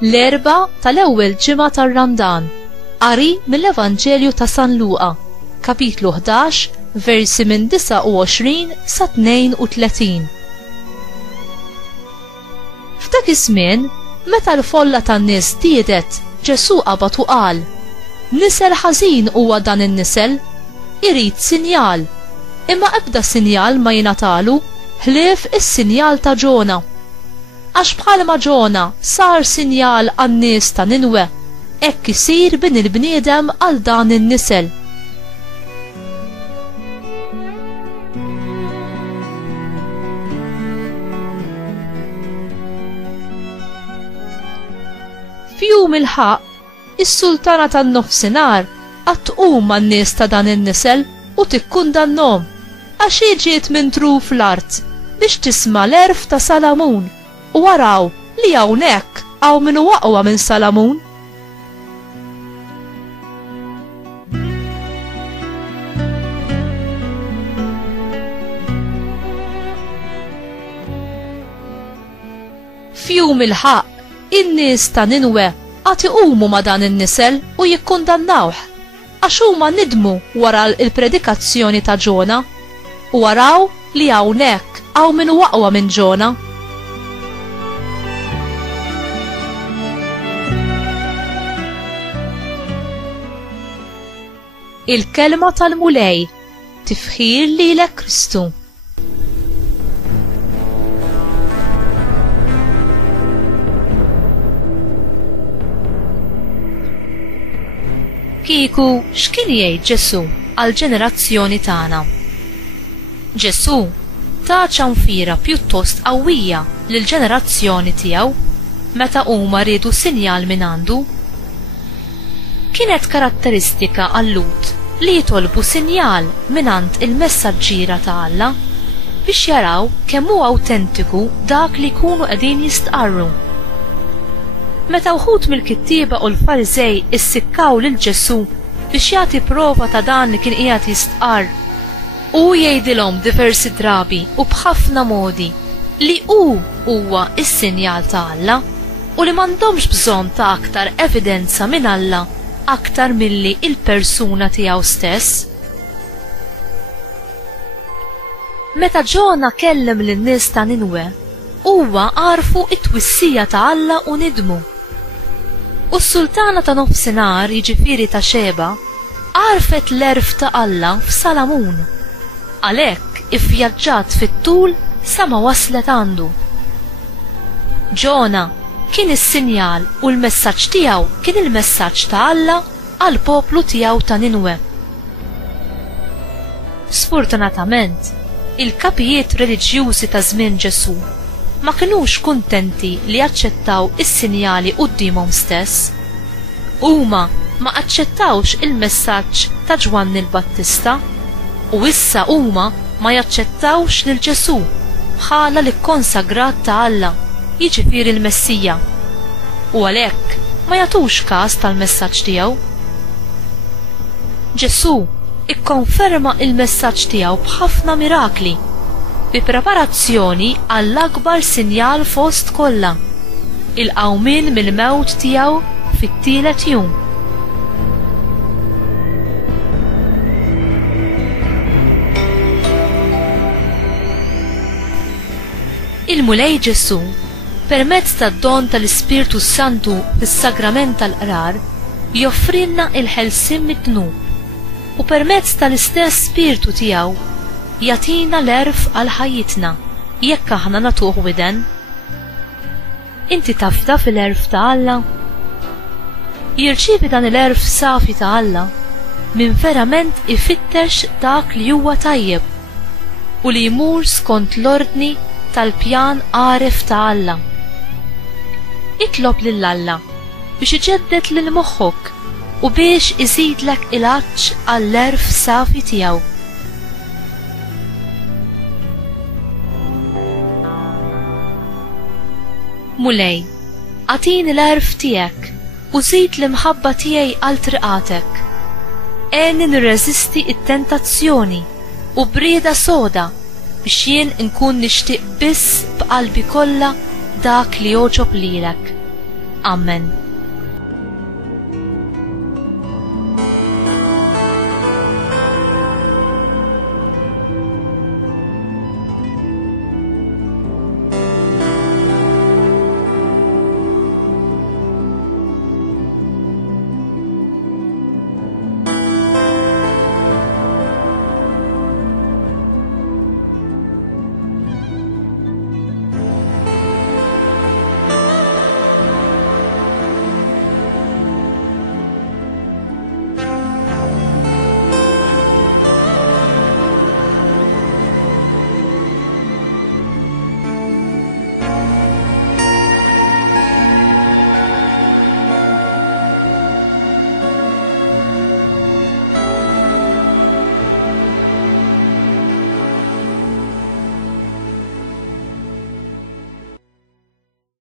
l-erba' tal-ewwel ġimgħa tar-Ramdan. Qari mill-Evanġelju ta' San Luqa, kapitlu 11, versi minn 29 sa 32. F'dak iż-żmien, meta l-folla tan-nies diedet, Ġesu qabad u qal: nisel ħażin huwa dan in-nisel, irid sinjal, imma ebda sinjal ma jingħatalu ħlief is-sinjal ta' Ġona. Għax bħalma Ġona sar sinjal għan-nies ta' Ninwe, hekk isir bin il-bniedem għal dan in-nisel. Fjum il-ħaq, is-sultana tan-nofsinhar qatt tqum man-nies ta' dan in-nisel u tikkundannahom għax ġiet minn truf l-art biex tisma' l-erf ta' Salamun u waraw li hawnhekk hawn min huwa aqwa minn Salamun. Fjum il-ħaq, in-nies ta' Ninwe qatt iqumu ma' dan in-nisel u jikkundannawh għax huma nidmu wara l-predikazzjoni ta' Ġona u waraw li hawnhekk hawn min huwa aqwa minn Ġona. Il-kelma tal-mulej, tifħir lilek Kristu. Kieku x'kien jgħid Ġesu għal ġenerazzjoni tagħna? Ġesu ta' ċanfira pjuttost qawwija lil ġenerazzjoni tiegħu meta huma riedu sinjal minn għandu. Kienet karatteristika għal Lut li jitolbu sinjal mingħand il-messaġġiera ta' Alla biex jaraw kemm huwa awtentiku dak li jkunu qegħdin jistqarru. Meta wħud mill-kittieba u l-Farisej issikkaw lil Ġesu biex jagħti prova ta' dan li kien qiegħed jistqarr, u jgħidilhom diversi drabi u b'ħafna modi li huwa s-sinjal ta' Alla u li m'għandhomx bżonn ta' aktar evidenza minn Alla aktar milli il-persuna tiegħu stess. Meta Ġona kellem lin-nies ta' Ninwe, huwa għarfu t-twissija ta' Alla u nidmu. U s-sultana ta' nofsinhar, jiġifieri ta' Xeba, għarfet l-erf ta' Alla f'Salamun. Għalhekk ivvjaġġat fit-tul sa ma waslet għandu. Ġona kien is-sinjal u l-messaġġ tiegħu kien il-messaġġ ta' Alla għall poplu tiegħu ta' Ninwe. Sfortunatament, il-kapijiet reliġjużi ta' żmien Ġesu ma kinux kuntenti li aċċettaw is-sinjali qudiemhom stess. Huma ma aċċettawx il-messaġġ ta' Ġwanni l-Battista u issa huma ma jaċċettawx lil Ġesu bħala l-ikkonsagrat ta' Alla, jiġifieri l-Messija, u għalhekk ma jagħtux każ tal-messaġġ tiegħu. Ġesu ikkonferma il-messaġġ tiegħu b'ħafna mirakli bi preparazzjoni għall-akbar sinjal fost kollha, il-qawmien mill-mewt tiegħu fit-tielet jum. Il-mulej Ġesu, permezz tad-don tal-Ispirtu Santu fis-sagrament tal-qrar, joffrilna il-ħelsien mid-dnub u permezz tal-istess Spirtu tiegħu jatina l-erf għal ħajjitna jekk aħna nagħtuh widen. Inti tafda fil-erf ta' Alla? Jirċievi dan l-erf safi ta' Alla min verament ifittex dak li huwa tajjeb u li jmur skont l-ordni tal-pjan għaref ta' Alla. Itlob lil Alla biex iġeddet lil moħħok u biex iżidlek il-għaġġ għall-erf safi tiegħu. Mulej, għatini l-erf tiegħek u żid l-imħabba tiegħi għal triqatek. Għenni nirreżisti it-tentazzjoni u brieda soda biex jien nkun nixtieq biss b'qalbi kollha dak li joġob lilek. Amen.